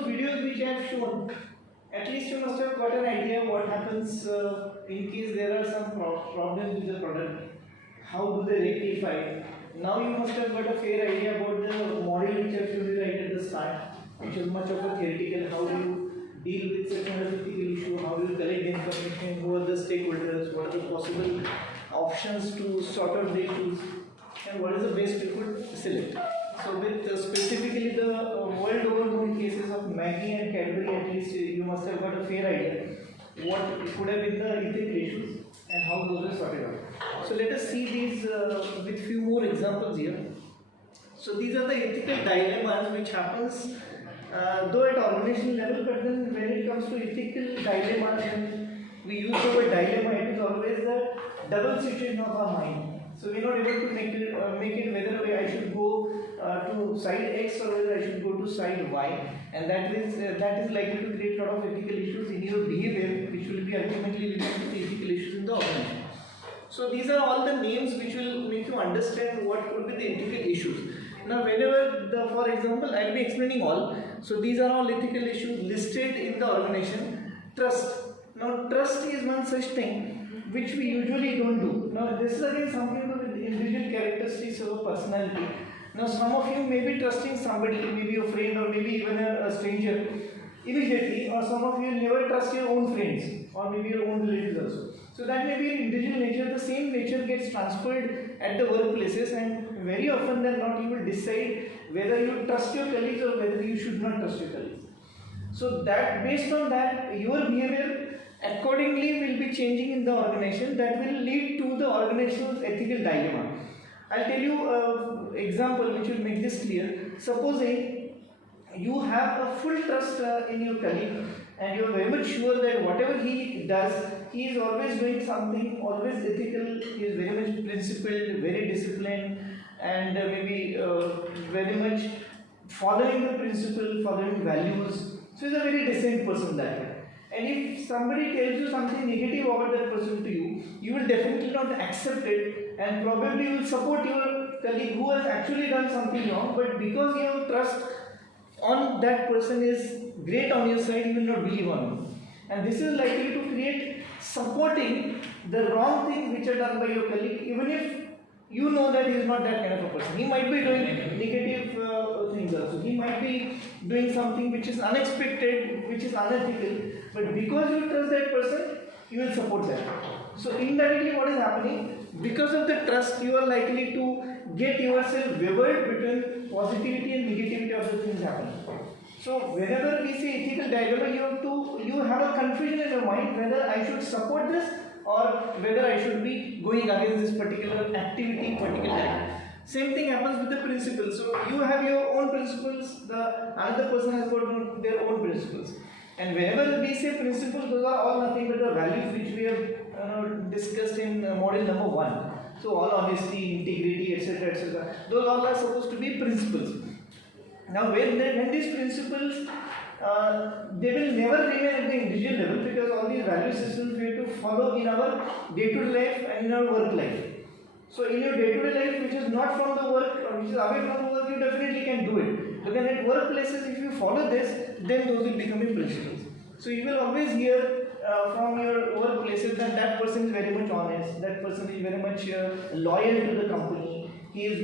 those videos which I have shown, at least you must have got an idea what happens in case there are some problems with the product. How do they rectify it? Now you must have got a fair idea about the model which I have shown you right at the start, which is much of a theoretical. How do you deal with such an ethical issue? How do you collect the information? Who are the stakeholders? What are the possible options to sort out the issues? And what is the best you could select? So with specifically the world over known cases of Maggie and Cadbury, at least you must have got a fair idea what could have been the ethical issues and how those were sorted out. So let us see these with few more examples here. So these are the ethical dilemmas which happens though at organizational level, but then when it comes to ethical dilemmas, when we use the word dilemma, it is always the double situation of our mind. So we are not able to make it whether I should go to side X or whether I should go to side Y, and that is likely to create a lot of ethical issues in your behavior, which will be ultimately leading to the ethical issues in the organization. So these are all the names which will make you understand what could be the ethical issues. Now, whenever for example, I will be explaining all. So these are all ethical issues listed in the organization. Trust. Now, trust is one such thing which we usually don't do. Now, this is again something to do with individual characteristics of a personality. Now, some of you may be trusting somebody, maybe a friend or maybe even a stranger, immediately, or some of you never trust your own friends or maybe your own relatives also. So that may be an individual nature. The same nature gets transferred at the workplaces, and very often than not, you will decide whether you trust your colleagues or whether you should not trust your colleagues. So that based on that, your behavior accordingly will be changing in the organization. That will lead to the organization's ethical dilemma. I'll tell you an example which will make this clear. Supposing you have a full trust in your colleague and you are very much sure that whatever he does, he is always doing something, always ethical, he is very much principled, very disciplined, and maybe very much following the principle, following values. So he is a very decent person that way. And if somebody tells you something negative about that person to you, you will definitely not accept it, and probably you will support your colleague who has actually done something wrong, but because your trust on that person is great on your side, you will not believe on him. And this is likely to create supporting the wrong things which are done by your colleague, even if you know that he is not that kind of a person. He might be doing negative things also. He might be doing something which is unexpected, which is unethical, but because you trust that person, you will support that. So indirectly what is happening, because of the trust, you are likely to get yourself wavered between positivity and negativity of the things happening. So whenever we say ethical dilemma, you have a confusion in your mind whether I should support this or whether I should be going against this particular activity, particular act. Same thing happens with the principles. So you have your own principles, the another person has got their own principles. And whenever we say principles, those are all nothing but the values which we have discussed in model number 1. So all honesty, integrity, etc., etc. Those all are supposed to be principles. Now when these principles, they will never remain at the individual level, because all these value systems we have to follow in our day-to-day life and in our work life. So in your day-to-day life, which is not from the work or which is away from the work, you definitely can do it. But then at workplaces, if you follow this, then those will become your principles. So you will always hear from your workplaces that that person is very much honest, that person is very much loyal to the company, he has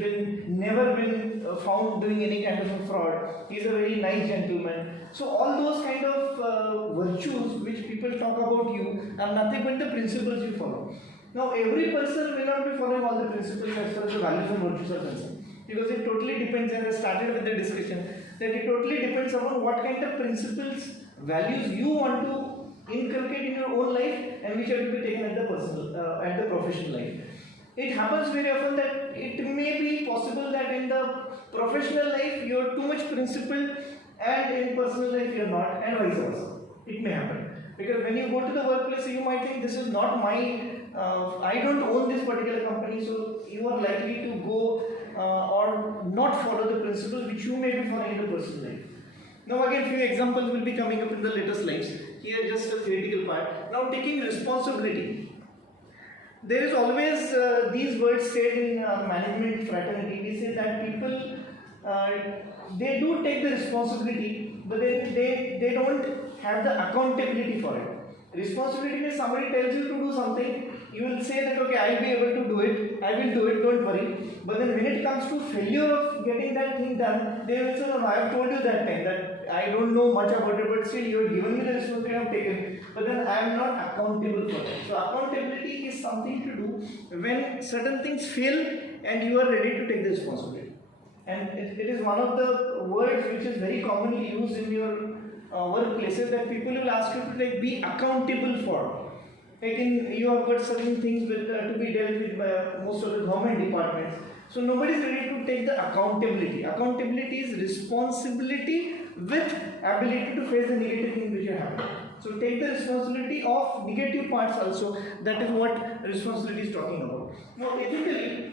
never been found doing any kind of a fraud, he is a very nice gentleman. So all those kind of virtues which people talk about you are nothing but the principles you follow. Now every person will not be following all the principles as far as the values and virtues are concerned, because it totally depends, and I started with the discussion, that it totally depends upon what kind of principles, values you want to inculcate in your own life and which are to be taken at the personal, at the professional life. It happens very often that it may be possible that in the professional life you are too much principled and in personal life you are not, and vice versa. It may happen. Because when you go to the workplace, you might think this is not my, I don't own this particular company, so you are likely to go or not follow the principles which you may be following in the personal life. Now again, few examples will be coming up in the later slides. Here just a theoretical part. Now taking responsibility. There is always these words said in management fraternity. We say that people, they do take the responsibility, but they don't have the accountability for it. Responsibility is somebody tells you to do something, you will say that okay, I will be able to do it, I will do it, don't worry. But then when it comes to failure of getting that thing done, they will say, no, I have told you that time that I don't know much about it, but still you have given me the responsibility, I have taken, but then I am not accountable for it. So accountability is something to do when certain things fail and you are ready to take the responsibility. And it is one of the words which is very commonly used in your workplaces, that people will ask you to be accountable for. Like you have got certain things to be dealt with by most of the government departments. So nobody is ready to take the accountability. Accountability is responsibility with ability to face the negative things which are happening. So take the responsibility of negative parts also. That is what responsibility is talking about. Now ethically,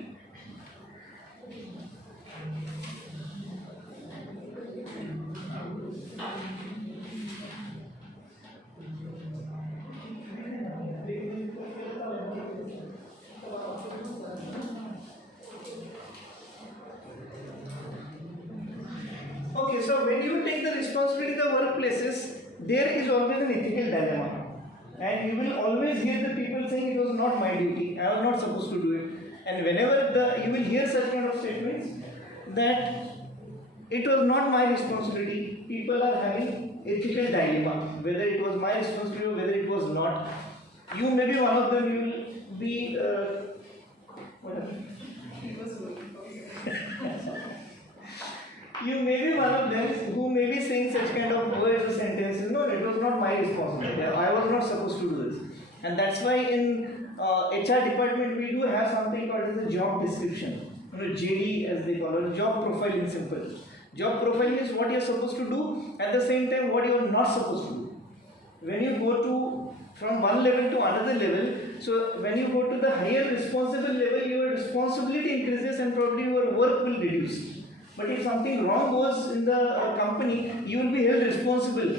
okay, so when you take the responsibility of the workplaces, there is always an ethical dilemma. And you will always hear the people saying it was not my duty, I was not supposed to do it. And whenever you will hear such kind of statements that it was not my responsibility, people are having ethical dilemma, whether it was my responsibility or whether it was not. You may be one of them, you will be, you may be one of them who may be saying such kind of words or sentences, no, it was not my responsibility, I was not supposed to do this. And that's why in HR department we do have something called as a job description, JD as they call it, job profile in simple. Job profile is what you are supposed to do, at the same time what you are not supposed to do. When you go from one level to another level, so when you go to the higher responsible level, your responsibility increases and probably your work will reduce. But if something wrong goes in the company, you will be held responsible.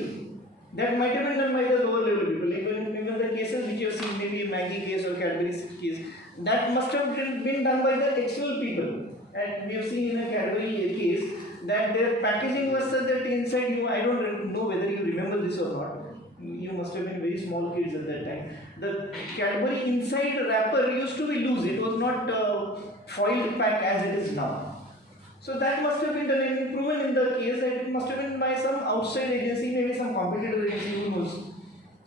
That might have been done by the lower level people. Even the cases which you have seen, maybe a Maggie case or Cadbury case, that must have been done by the external people. And we have seen in a Cadbury case that their packaging was such that inside you, I don't know whether you remember this or not. You must have been very small kids at that time. The Cadbury inside wrapper used to be loose. It was not foiled pack as it is now. So that must have been done and proven in the case that it must have been by some outside agency, maybe some competitor agency, who knows.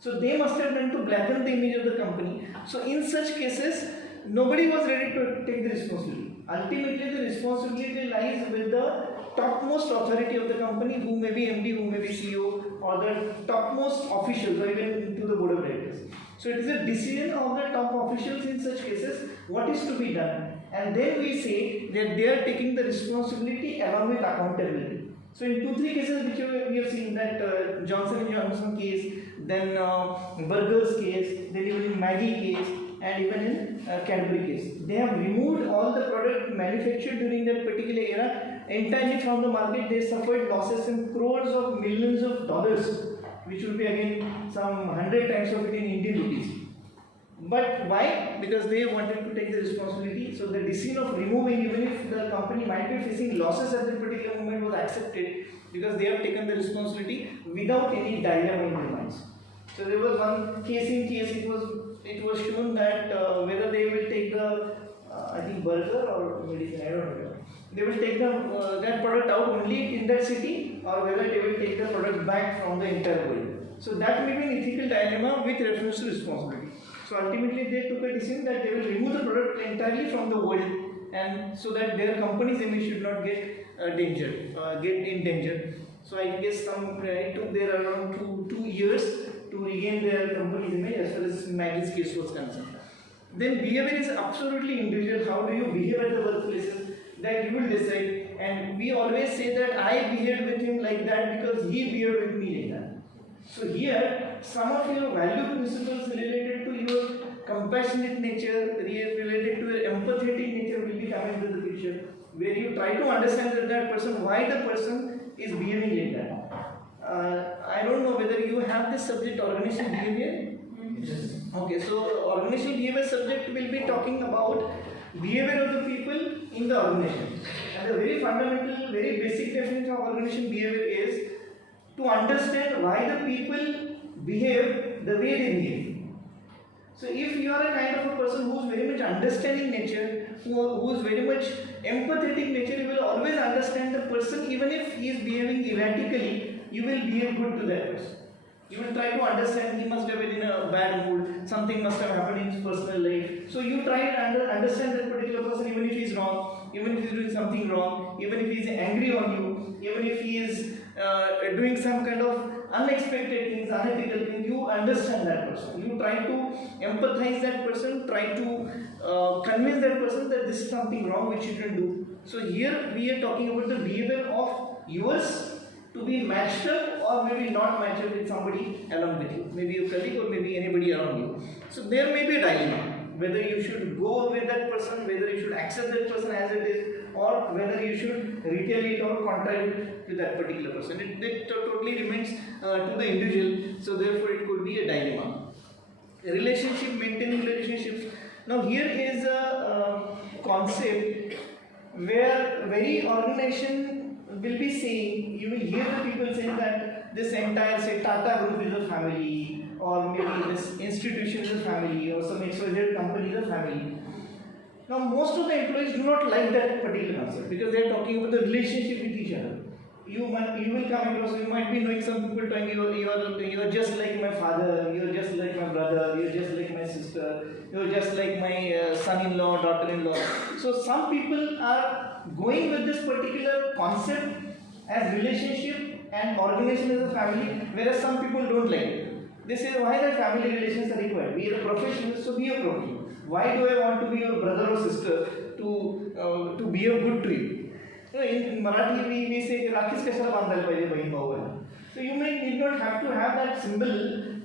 So they must have done to blacken the image of the company. So in such cases, nobody was ready to take the responsibility. Ultimately, the responsibility lies with the topmost authority of the company, who may be MD, who may be CEO, or the topmost officials, or even to the board of directors. So it is a decision of the top officials in such cases what is to be done. And then we say that they are taking the responsibility along with accountability. So in 2-3 cases which we have seen, that Johnson & Johnson case, then Burger's case, then even in Maggie case, and even in Cadbury case, they have removed all the product manufactured during that particular era entirely from the market. They suffered losses in crores of millions of dollars, which would be again some 100 times of it in Indian rupees. But why? Because they wanted to take the responsibility. So the decision of removing, even if the company might be facing losses at that particular moment, was accepted because they have taken the responsibility without any dilemma in their minds. So there was one case, it was shown that whether they will take the I think burger or medicine, I don't know. They will take that product out only in that city, or whether they will take the product back from the entire world. So that may be an ethical dilemma with reference to responsibility. So ultimately they took a decision that they will remove the product entirely from the world, and so that their company's image should not get in danger. So I guess it took there around 2 years to regain their company's image as far as Maggie's case was concerned. Then behavior is absolutely individual. How do you behave at the workplaces? That you will decide. And we always say that I behaved with him like that because he behaved with me like that. So here, some of your value principles related to your compassionate nature, related to your empathetic nature will be coming into the picture, where you try to understand that person, why the person is behaving like that. I don't know whether you have this subject, organizational behavior. Yes. Okay, so organizational behavior subject will be talking about behavior of the people in the organization. And the very fundamental, very basic definition of organizational behavior is to understand why the people behave the way they behave. So if you are a kind of a person who is very much understanding nature, who is very much empathetic nature, you will always understand the person. Even if he is behaving erratically, you will behave good to that person. You will try to understand, he must have been in a bad mood, something must have happened in his personal life. So you try to understand that particular person, even if he is wrong, even if he is doing something wrong, even if he is angry on you, even if he is doing some kind of unexpected things, unethical things, you understand that person. You try to empathize that person, try to convince that person that this is something wrong which you shouldn't do. So here we are talking about the behavior of yours to be matched up or maybe not matched up with somebody along with you, maybe your colleague or maybe anybody around you. So there may be a dilemma, whether you should go with that person, whether you should accept that person as it is, or whether you should retaliate or contradict to that particular person. It totally remains to the individual, so therefore it could be a dilemma. Relationship, maintaining relationships. Now here is a concept where very organization will be saying, you will hear the people saying that this entire, say, Tata group is a family, or maybe this institution is a family, or some XYZ company is a family. Now most of the employees do not like that particular concept because they are talking about the relationship with each other. You will come across, you might be knowing some people telling you are just like my father, you are just like my brother, you are just like my sister, you are just like my son-in-law, daughter-in-law. So some people are going with this particular concept as relationship and organization as a family, whereas some people don't like it. They say, why that family relations are required? We are professionals, so be a professional. Why do I want to be your brother or sister to behave good to you? In Marathi we say Rakis kashala bandhayla pahije bahin bhau. So you may need not have to have that symbol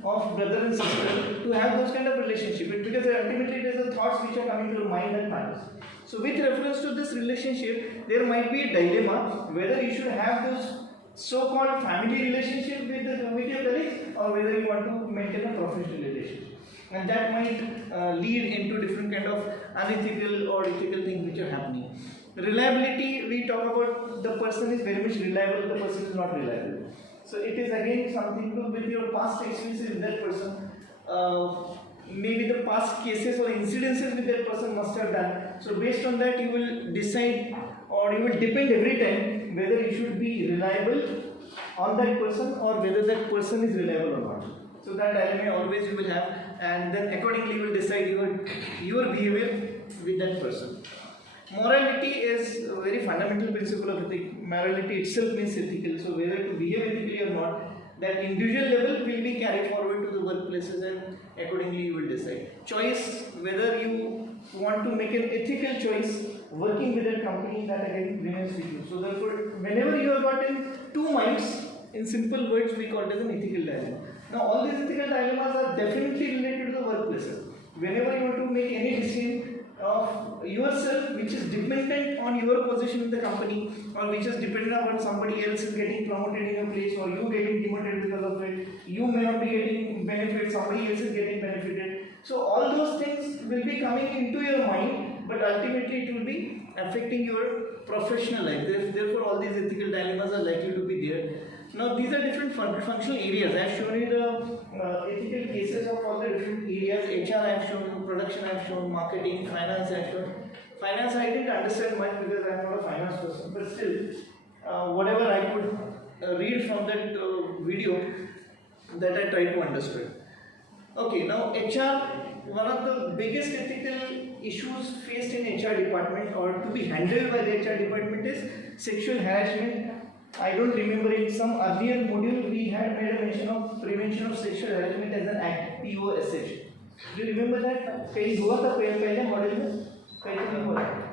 of brother and sister to have those kind of relationship, because ultimately it is the thoughts which are coming to your mind that matters. So with reference to this relationship, there might be a dilemma whether you should have those so-called family relationship with your colleagues, or whether you want to maintain a professional relationship. And that might lead into different kind of unethical or ethical things which are happening. Reliability, we talk about the person is very much reliable, the person is not reliable. So it is again something to do with your past experiences with that person. Maybe the past cases or incidences with that person must have done. So based on that you will decide, or you will depend every time whether you should be reliable on that person or whether that person is reliable or not. So that dilemma always you will have, and then accordingly you will decide your behavior with that person. Morality is a very fundamental principle of ethics. Morality itself means ethical. So whether to behave ethically or not, that individual level will be carried forward to the workplaces, and accordingly you will decide. Choice, whether you want to make an ethical choice working with a company, that again remains with you. So therefore, whenever you have got in two minds, in simple words we call it as an ethical dilemma. Now all these ethical dilemmas are definitely related to the workplaces. Whenever you want to make any decision of yourself which is dependent on your position in the company, or which is dependent on somebody else is getting promoted in a place, or you getting demoted because of it, you may not be getting benefit, somebody else is getting benefited. So all those things will be coming into your mind, but ultimately it will be affecting your professional life. Therefore all these ethical dilemmas are likely to be there. Now these are different functional areas. I have shown you the ethical cases of all the different areas. HR I have shown, production I have shown, marketing, finance I have shown. Finance I didn't understand much because I am not a finance person, but still whatever I could read from that video, that I tried to understand. Okay, now HR, one of the biggest ethical issues faced in HR department or to be handled by the HR department is sexual harassment. I don't remember, in some earlier module we had made a mention of prevention of sexual harassment as an act, POSH. Do you remember that? कहीं हुआ था पहले module में? कहीं नहीं हुआ था?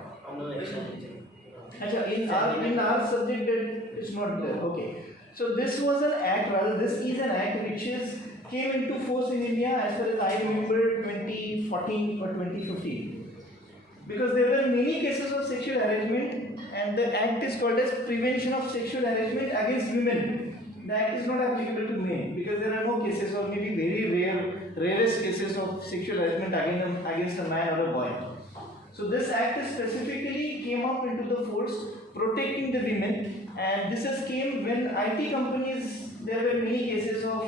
अच्छा, in our subject it's not there. Okay. So this was an act, rather this is an act which came into force in India as far as I remember 2014 or 2015. Because there were many cases of sexual harassment, and the act is called as Prevention of Sexual Harassment Against Women. The act is not applicable to men because there are no cases, or maybe very rarest cases of sexual harassment against a man or a boy. So this act specifically came up into the force protecting the women, and this has came when IT companies there were many cases of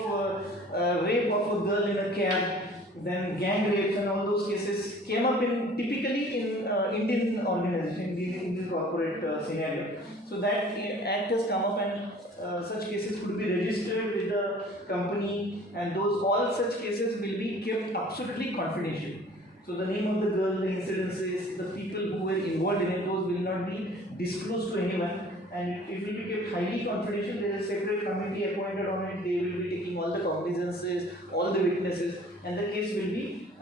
rape of a girl in a cab, then gang rapes and all those cases came up in typically in Indian organization, Indian corporate scenario. So that act has come up, and such cases could be registered with the company, and all such cases will be kept absolutely confidential. So the name of the girl, the incidences, the people who were involved in it, those will not be disclosed to anyone, and it will be kept highly confidential. There is a separate committee appointed on it. They will be taking all the cognizances, all the witnesses, and the case will be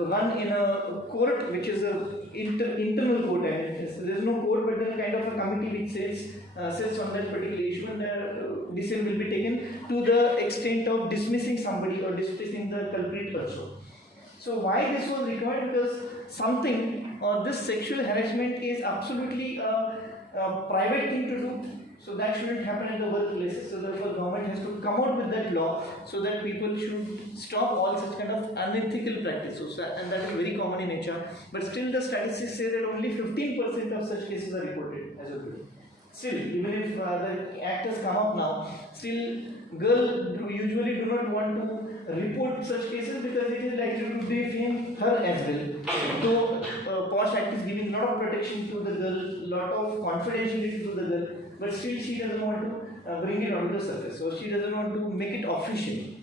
run in a court, which is a internal court. There is no court, but then kind of a committee which sits on that particular issue, and the decision will be taken to the extent of dismissing somebody or dismissing the culprit also. So why this was required? Because something or this sexual harassment is absolutely a private thing to do. So that shouldn't happen at the workplace. So therefore government has to come out with that law so that people should stop all such kind of unethical practices. So, and that is very common in HR. But still the statistics say that only 15% of such cases are reported as of today. Still, even if the act has come up now, still girls usually do not want to report such cases because it is likely to defame her as well. So POSH Act is giving a lot of protection to the girl, lot of confidentiality to the girl, but still she doesn't want to bring it onto the surface. So she doesn't want to make it official.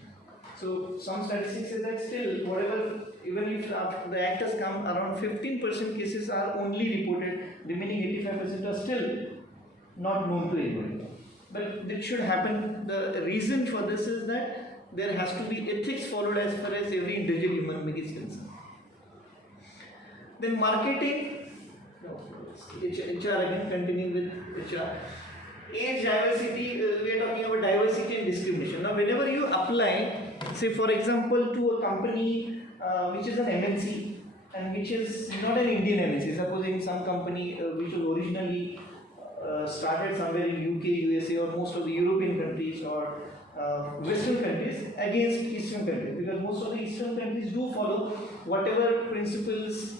So some statistics say that still, whatever, even if the act has come, around 15% cases are only reported, remaining 85% are still not known to anyone. But it should happen. The reason for this is that there has to be ethics followed as far as every individual human being is concerned. Then marketing, HR again, continuing with HR. Age diversity, we are talking about diversity and discrimination. Now whenever you apply, say for example to a company which is an MNC and which is not an Indian MNC, supposing some company which was originally started somewhere in UK, USA or most of the European countries or Western countries against Eastern countries, because most of the Eastern countries do follow whatever principles,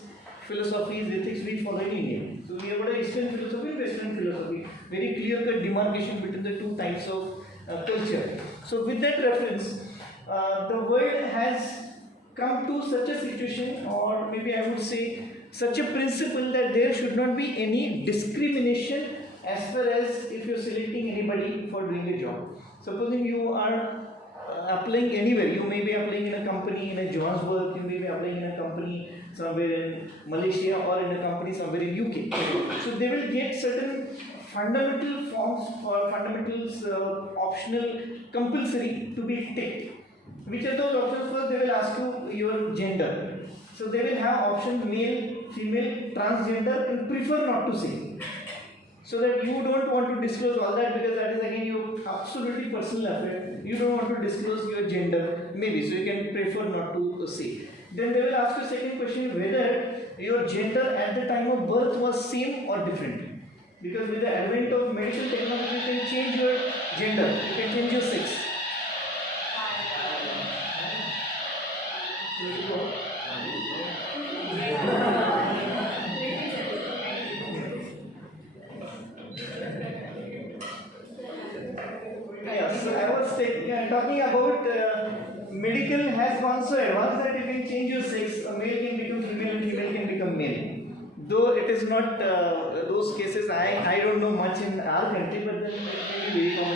philosophies, ethics we follow in India. So we have got a Eastern philosophy and Western philosophy, very clear-cut demarcation between the two types of culture. So with that reference, the world has come to such a situation, or maybe I would say such a principle, that there should not be any discrimination as far as if you are selecting anybody for doing a job. Supposing you are applying anywhere, you may be applying in a company in a Johannesburg, you may be applying in a company somewhere in Malaysia or in a company somewhere in UK. So they will get certain fundamental forms or fundamentals optional, compulsory to be ticked. Which are those options? First they will ask you your gender. So they will have options male, female, transgender, and prefer not to say. So that you don't want to disclose all that, because that is again your absolutely personal affair. You don't want to disclose your gender, maybe, so you can prefer not to say. Then they will ask you second question, whether your gender at the time of birth was same or different. Because with the advent of medical technology, you can change your gender, you can change your sex. Talking about medical has gone so advanced that you can change your sex. A male can become female and female can become male. Though it is not those cases, I don't know much in our country, but then it may be very common